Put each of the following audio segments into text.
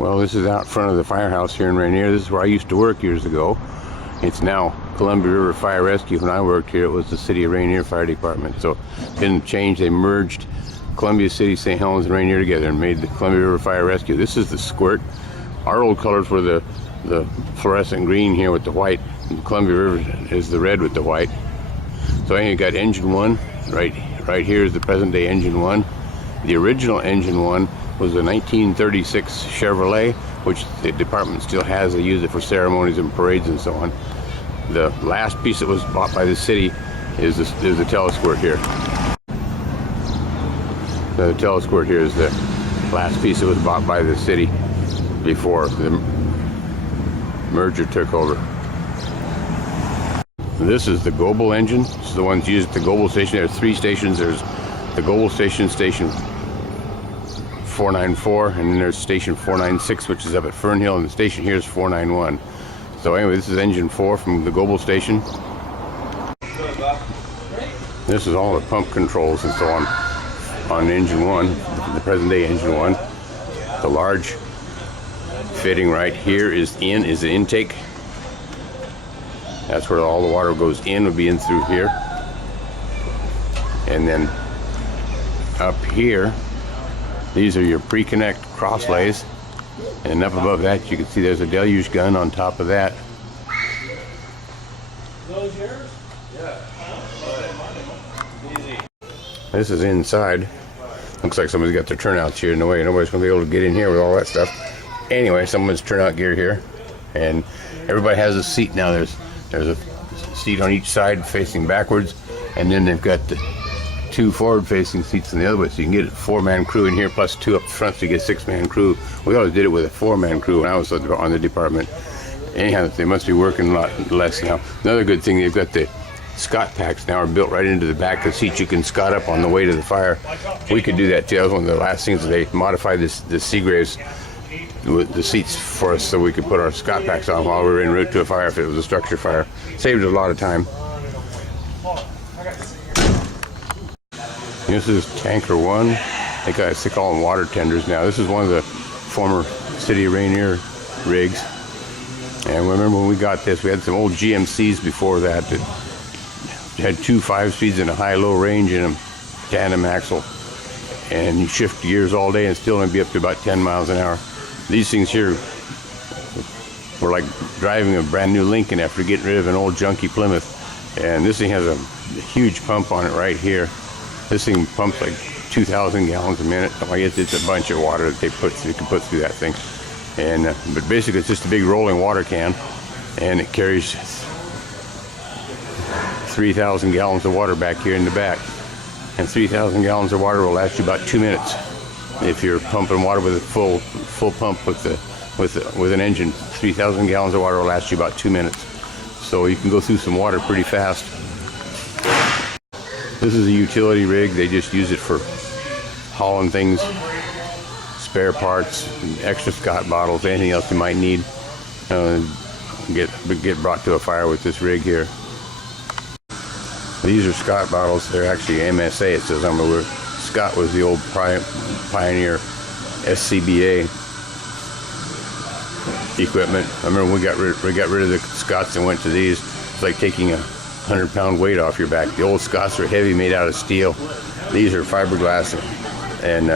Well, this is out front of the firehouse here in Rainier. This is where I used to work years ago. It's now Columbia River Fire Rescue. When I worked here, it was the City of Rainier Fire Department. So it didn't change. They merged Columbia City, St. Helens, and Rainier together and made the Columbia River Fire Rescue. This is the squirt. Our old colors were the fluorescent green here with the white. And Columbia River is the red with the white. So anyway, you got engine one. Right here is the present day engine one. The original engine one was a 1936 Chevrolet, which the department still has. They use it for ceremonies and parades and so on. The last piece that was bought by the city is the telesquirt here. The telesquirt here is the last piece that was bought by the city before the merger took over. This is the Goebel engine. This is the ones used at the Goebel station. There's 3 stations. There's the Goebel station, station 494, and then there's station 496, which is up at Fernhill, and the station here is 491. So anyway, this is engine 4 from the Goebel station. This is all the pump controls and so on engine 1, the present day engine 1. The large fitting right here is the intake. That's where all the water goes in, would be in through here. And then up here, these are your pre-connect cross lays. And up above that, you can see there's a deluge gun on top of that. Those yours? Yeah. Easy. This is inside. Looks like somebody's got their turnouts here. No way, nobody's going to be able to get in here with all that stuff. Anyway, someone's turnout gear here. And everybody has a seat now. There's a seat on each side facing backwards. And then they've got the 2 forward-facing seats on the other way, so you can get a 4-man crew in here, plus 2 up front, so you get a 6-man crew. We always did it with a 4-man crew when I was on the department. Anyhow, they must be working a lot less now. Another good thing, they've got the Scott packs now are built right into the back of the seat. You can Scott up on the way to the fire. We could do that too. That was one of the last things that they modified the Seagraves with the seats for us, so we could put our Scott packs on while we were en route to a fire if it was a structure fire. Saved a lot of time. This is tanker 1. They call them water tenders now. This is one of the former City of Rainier rigs. And remember when we got this, we had some old GMCs before that had 2 5-speeds and a high-low range in them, tandem axle. And you shift gears all day and still only be up to about 10 miles an hour. These things here were like driving a brand new Lincoln after getting rid of an old junky Plymouth. And this thing has a huge pump on it right here. This thing pumps like 2,000 gallons a minute. I guess it's a bunch of water that you can put through that thing. And but basically, it's just a big rolling water can, and it carries 3,000 gallons of water back here in the back. And 3,000 gallons of water will last you about 2 minutes if you're pumping water with a full pump with an engine. 3,000 gallons of water will last you about 2 minutes. So you can go through some water pretty fast. This is a utility rig. They just use it for hauling things, spare parts, extra Scott bottles, anything else you might need. Get brought to a fire with this rig here. These are Scott bottles. They're actually MSA. It says on them, where Scott was the old Pioneer SCBA equipment. I remember we got rid of the Scotts and went to these. It's like taking a 100-pound weight off your back. The old Scotts are heavy, made out of steel. These are fiberglass, and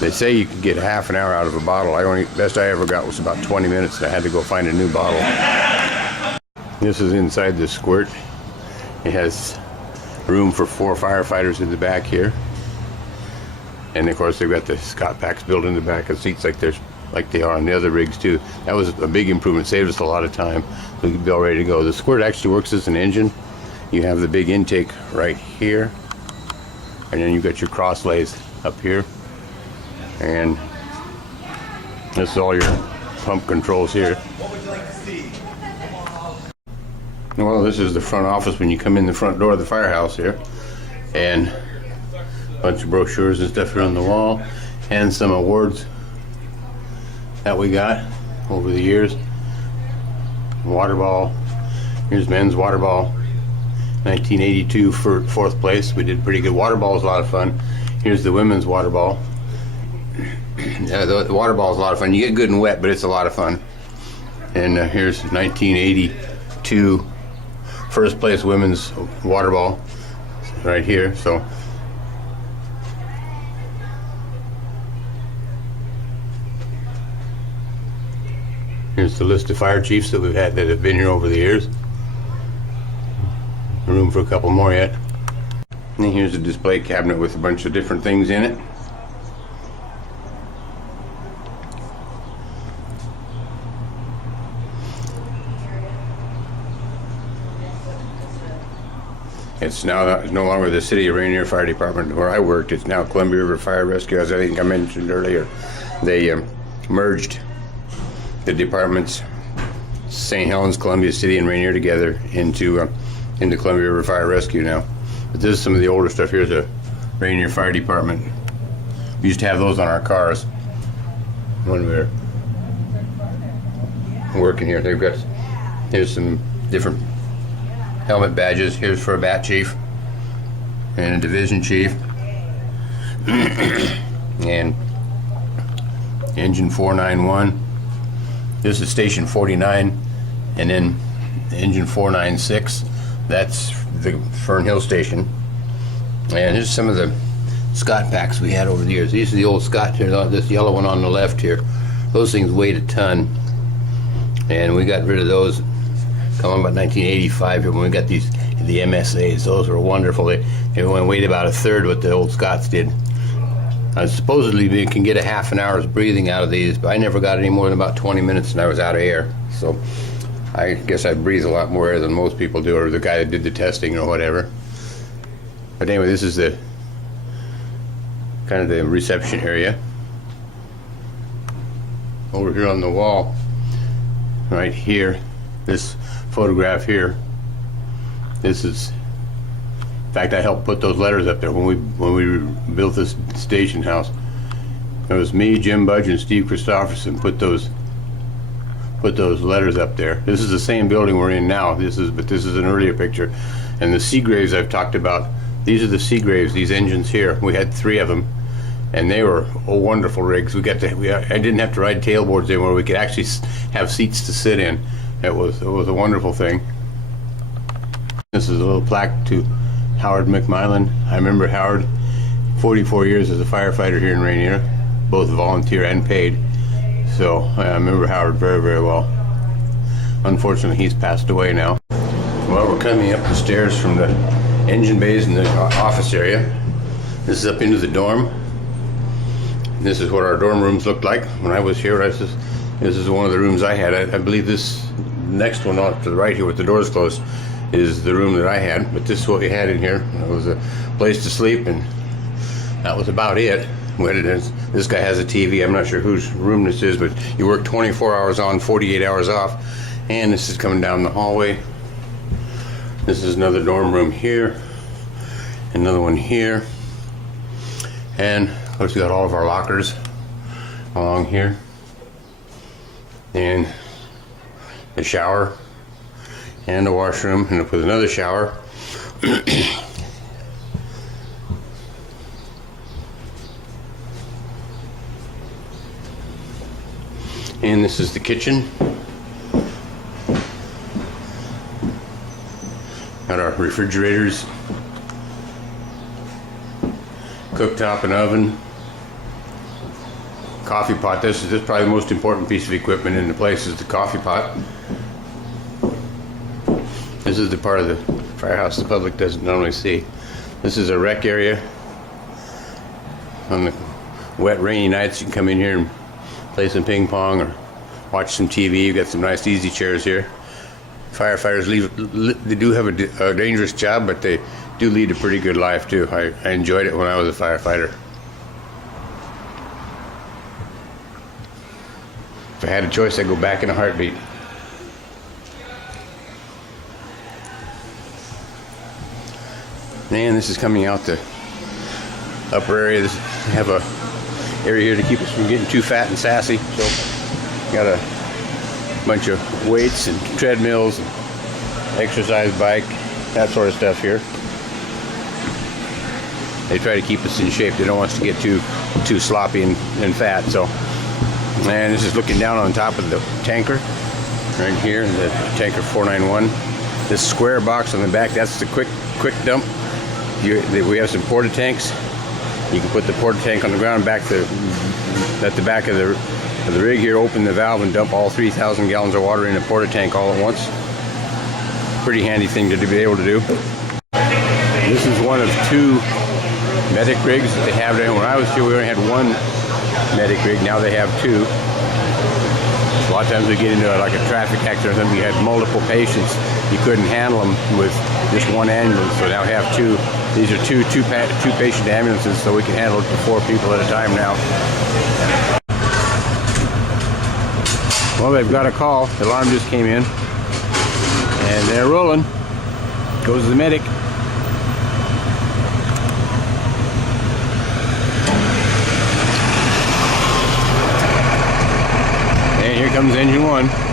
they say you can get half an hour out of a bottle. Best I ever got was about 20 minutes, and I had to go find a new bottle. This is inside the squirt. It has room for 4 firefighters in the back here, and of course they've got the Scott packs built in the back of seats like they are on the other rigs too. That was a big improvement. Saved us a lot of time. We could be all ready to go. The squirt actually works as an engine. You have the big intake right here, and then you've got your cross lays up here, and this is all your pump controls here. What would you like to see? Well, this is the front office when you come in the front door of the firehouse here, and a bunch of brochures and stuff here on the wall, and some awards that we got over the years. Water ball. Here's men's water ball, 1982 for 4th place. We did pretty good. Water ball is a lot of fun. Here's the women's water ball. Yeah, the water ball is a lot of fun. You get good and wet, but it's a lot of fun. And here's 1982 first place women's water ball right here. So here's the list of fire chiefs that we've had that have been here over the years. Room for a couple more yet. And here's a display cabinet with a bunch of different things in it. It's now no longer the City of Rainier Fire Department where I worked. It's now Columbia River Fire Rescue, as I think I mentioned earlier. They merged the departments, St. Helens, Columbia City, and Rainier together into Columbia River Fire Rescue now. But this is some of the older stuff. Here's a Rainier Fire Department. We used to have those on our cars when we were working here. Here's some different helmet badges. Here's for a bat chief and a division chief and engine 491. This is station 49, and then engine 496. That's the Fern Hill station. And here's some of the Scott packs we had over the years. These are the old Scott here. This yellow one on the left here. Those things weighed a ton, and we got rid of those coming about 1985 here when we got the MSAs. Those were wonderful. They only weighed about a third what the old Scots did. Supposedly you can get a half an hour's breathing out of these, but I never got any more than about 20 minutes and I was out of air. So I guess I breathe a lot more air than most people do, or the guy that did the testing or whatever. But anyway, this is the kind of the reception area. Over here on the wall, right here, this photograph here, this is, in fact, I helped put those letters up there when we built this station house. It was me, Jim Budge, and Steve Christopherson put those letters up there. This is the same building we're in now. But this is an earlier picture. And the Seagraves I've talked about, these are the Seagraves, these engines here. We had 3 of them, and they were wonderful rigs. I didn't have to ride tailboards anymore. We could actually have seats to sit in. It was a wonderful thing. This is a little plaque to Howard McMillan. I remember Howard, 44 years as a firefighter here in Rainier, both volunteer and paid. So I remember Howard very, very well. Unfortunately, he's passed away now. Well, we're coming up the stairs from the engine bays in the office area. This is up into the dorm. This is what our dorm rooms looked like when I was here. This is one of the rooms I had. I believe this next one off to the right here with the doors closed is the room that I had, but this is what we had in here. It was a place to sleep, and that was about it. This guy has a TV. I'm not sure whose room this is, but you work 24 hours on, 48 hours off. And this is coming down the hallway. This is another dorm room here, another one here, and of course we got all of our lockers along here, and a shower and a washroom, and with another shower. And this is the kitchen. Got our refrigerators, cooktop and oven, coffee pot. This is probably the most important piece of equipment in the place is the coffee pot. This is the part of the firehouse the public doesn't normally see. This is a rec area. On the wet, rainy nights, you can come in here and play some ping pong or watch some TV. You've got some nice easy chairs here. Firefighters they do have a dangerous job, but they do lead a pretty good life too. I enjoyed it when I was a firefighter. If I had a choice, I'd go back in a heartbeat. And this is coming out the upper area. They have a area here to keep us from getting too fat and sassy. So got a bunch of weights and treadmills and exercise bike, that sort of stuff here. They try to keep us in shape. They don't want us to get too too sloppy and fat. So, and this is looking down on top of the tanker right here, the tanker 491. This square box on the back, that's the quick dump. We have some porta tanks. You can put the porta tank on the ground at the back of the rig here, open the valve and dump all 3,000 gallons of water in a porta tank all at once. Pretty handy thing to be able to do. This is one of 2 medic rigs that they have there. When I was here, we only had 1 medic rig. Now they have 2. A lot of times we get into like a traffic accident or something, you had multiple patients, you couldn't handle them with just 1 ambulance, so now we have 2. These are two patient ambulances, so we can handle up to 4 people at a time now. Well, they've got a call. The alarm just came in, and they're rolling. Goes the medic. And here comes engine 1.